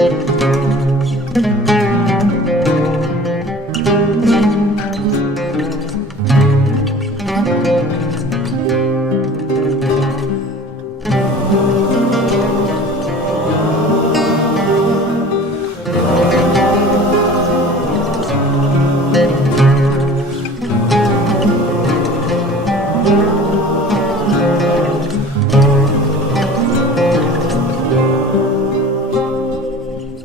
Música